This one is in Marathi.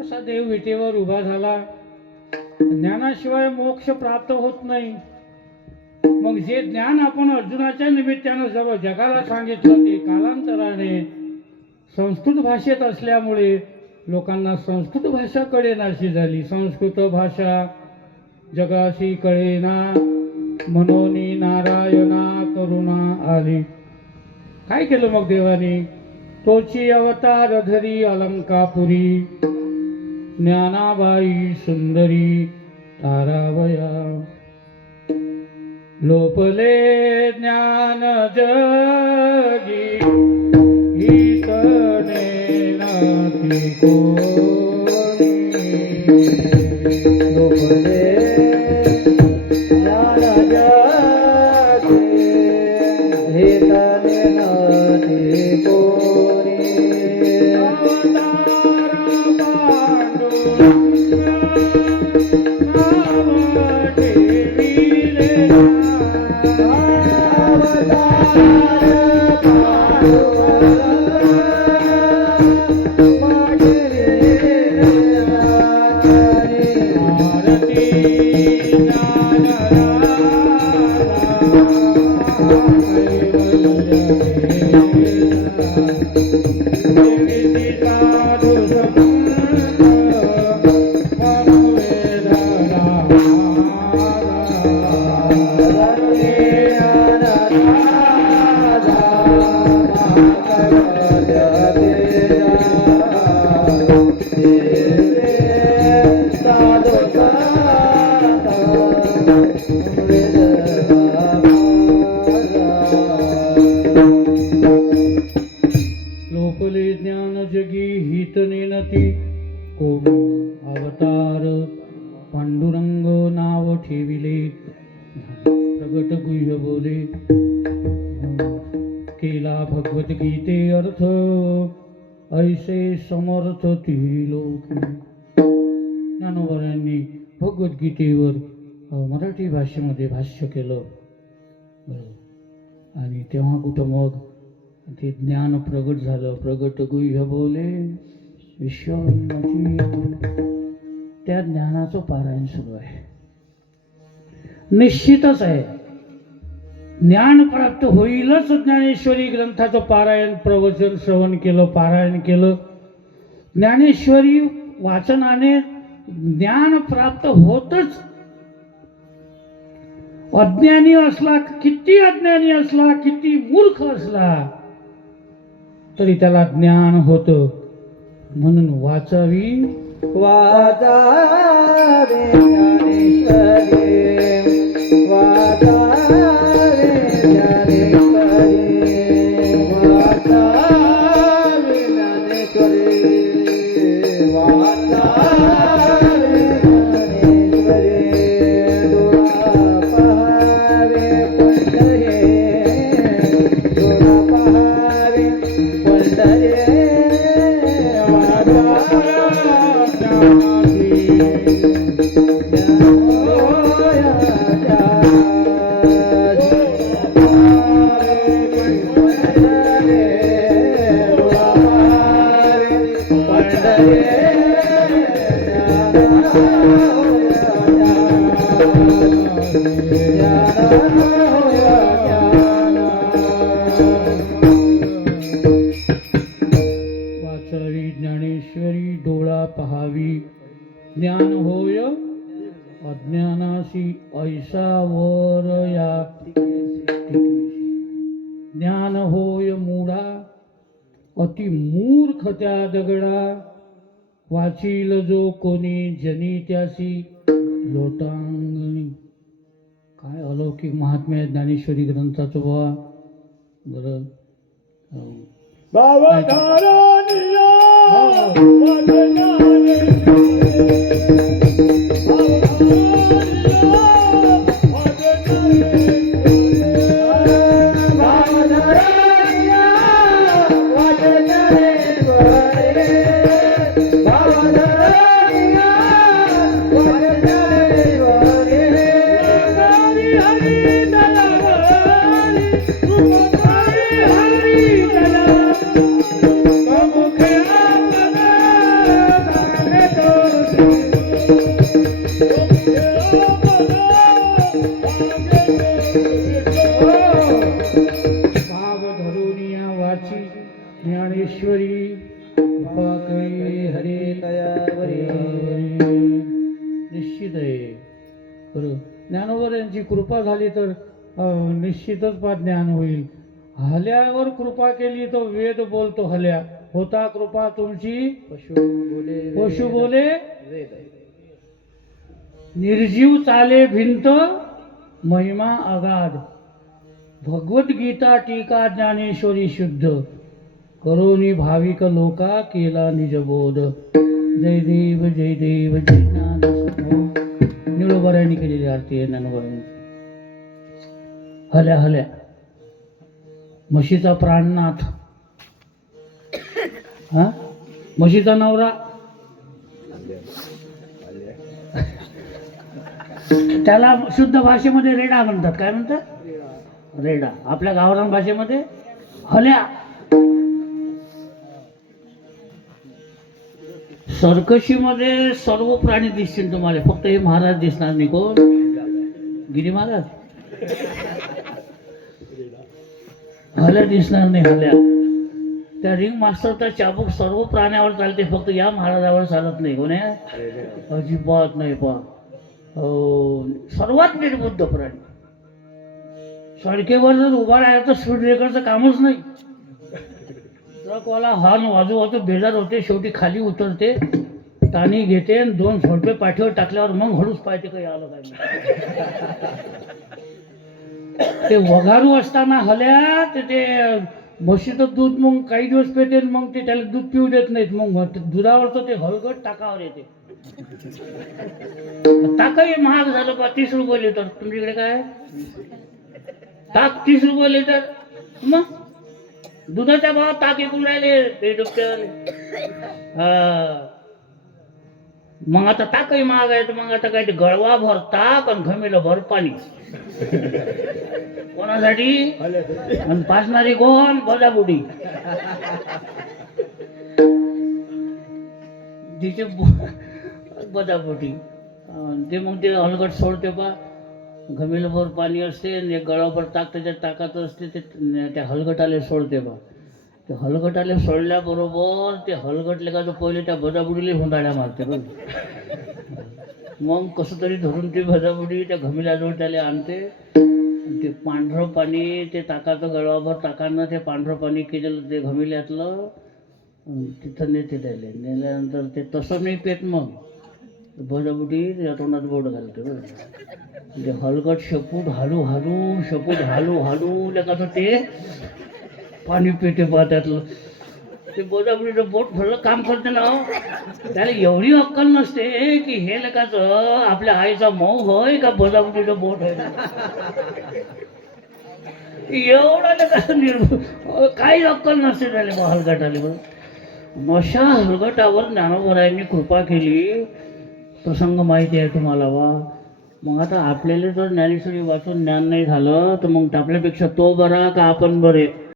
असा देव विटेवर उभा झाला. ज्ञानाशिवाय मोक्ष प्राप्त होत नाही. मग जे ज्ञान आपण अर्जुनाच्या निमित्तानं सर्व जगाला सांगितलं ते कालांतराने संस्कृत भाषेत असल्यामुळे लोकांना संस्कृत भाषा कळेनाशी झाली. संस्कृत भाषा जगाशी कळेना मनोनी नारायणा करुणा आली. काय केलं मग देवानी? तोची अवतार धरी अलंकापुरी ज्ञानाबाई सुंदरी तारावया. लोपले ज्ञान जगी ईतने नाती कोणी. लोपले ज्ञान जगी ईतने नाती कोणी. लोकले ज्ञान जगी हित नेनती कोण. अवतार पांडुरंग नाव ठेविले प्रगट गुह्य बोले. केला भगवद्गीते अर्थ ऐसे समर्थ ती लोक. ज्ञानोबरांनी भगवद्गीतेवर मराठी भाषेमध्ये भाष्य केलं. आणि तेव्हा कुठं मग ते ज्ञान प्रगट झालं. प्रगट गुह्य बोले विश्वाची. त्या ज्ञानाचं पारायण सुरू आहे. निश्चितच आहे ज्ञान प्राप्त होईलच. ज्ञानेश्वरी ग्रंथाचं पारायण प्रवचन श्रवण केलं, पारायण केलं. ज्ञानेश्वरी वाचनाने ज्ञान प्राप्त होतच. अज्ञानी असला, किती अज्ञानी असला, किती मूर्ख असला तरी त्याला ज्ञान होतं. म्हणून वाचावी वाचावे ज्ञानेश्वरी. वाचावे ज्ञानेश्वरी. वाचावे ज्ञानेश्वरी. वाचावे ज्ञानेश्वरी. डोळा पहावे पंढरे. डोळा पहावे पंढरे. वाचावी ज्ञानेश्वरी. डोळा पहावी होई ज्ञान होय अज्ञानासी ऐसा वर या ज्ञान होय मूढा अति मूर्ख त्या दगडा वाचील जो कोणी जनी त्यासी लोटांगणी. काय अलौकिक महात्म्य आहे ज्ञानेश्वरी ग्रंथाचं बा. बरं ज्ञानेश्वरी हरे निश्चित आहे. खरं ज्ञानोबर यांची कृपा झाली तर निश्चितच ज्ञान होईल. हल्यावर कृपा केली तो वेद बोलतो हल्या. होता कृपा तुमची पशु बोले निर्जीव चाले भिंत महिमा अगाध. भगवद्गीता टीका ज्ञानेश्वरी शुद्ध करोनी भाविक लोका केला निजबोध. जय देव जय देव जय ज्ञान. निळोबरायांनी केलेली आरती आहे ज्ञानोबरायांची. हल्या हल्या म्हशीचा प्राणनाथ. हा म्हशीचा नवरा त्याला शुद्ध भाषेमध्ये रेडा म्हणतात. काय म्हणतात? रेडा. आपल्या गावरान भाषेमध्ये हल्या. सर्कशीमध्ये सर्व प्राणी दिसतील तुम्हाला, फक्त हे महाराज दिसणार नाही. कोण? गिरी महाराज. हल्या दिसणार नाही. हल्या त्या रिंग मास्टरचा चाबूक सर्व प्राण्यावर चालते, फक्त या महाराजावर चालत नाही. कोण आहे? अजिबात नाही. पहा सर्वात निर्बुद्ध प्राणी. सडकेवर जर उभा राहिला तर स्पीड ब्रेकरचं कामच नाही. ट्रकवाला हॉर्न वाजवतो, बेजार होते, शेवटी खाली उतरते, टाणी घेते, 2 झोडपे पाठीवर टाकल्यावर मग हळूच पाहिजे काही आलं काय. ते वघारू असताना हल्या ते म्हशीचं दूध मग काही दिवस पेते, मग ते त्याला दूध पिऊ देत नाहीत. मग दुधावरचं ते हलगट टाकावर येते. ताकही महाग झालं का 30 रुपये लिटर. तुमच्याकडे काय ताक 30 रुपये लिटर. मग दुधाच्या भावात ताक विकून राहिले. मग आता ताकही महाग आहे. मग आता काय ते गळवा भर ताक आणि घमेलं भर पाणी. कोणासाठी? आणि पाचणारी कोण? बजाबुडी. तिचे बजाबुडी ते मग ते हलगट सोडते बा. घमेलभर पाणी असते आणि एक गळाभर ताक त्याच्यात टाकायचं असते. ते त्या हलगटाले सोडते बा. ते हलगटाले सोडल्याबरोबर ते हलगटले का तो पहिले त्या बजाबुडीला हुंदाड्या मारते बघ. मग कसं तरी धरून ती बजाबुडी त्या घमिल्याजवळ त्याला आणते. ते पांढरं पाणी ते ताकाचं गळाभर ताकांना ते पांढरं पाणी केलेलं ते घमिल्यातलं तिथं नेते. त्याला नेल्यानंतर ते तसं नाही पेत. मग बजाबुडी त्या तोंडात बोट घालते बघ. ते हलगट शेपूट हालू हालू शेपूट हालू हालू लेखाचं ते पाणी पेटे पा त्यातलं. ते बजाबुडीचं बोट भरलं काम करते ना. त्याला एवढी अक्कल नसते की हे लेखाचं आपल्या आईचा मऊ होय का बजाबुडीचं बोट आहे. एवढा लेखाचं काही अक्कल नसते त्याला हलगटाले. बरं अशा हलगटावर ज्ञानोबरायांनी कृपा केली. प्रसंग माहिती आहे तुम्हाला बा. मग आता आपल्याला जर ज्ञानेश्वरी वाचून ज्ञान नाही झालं तर मग आपल्यापेक्षा तो बरा का आपण बरे?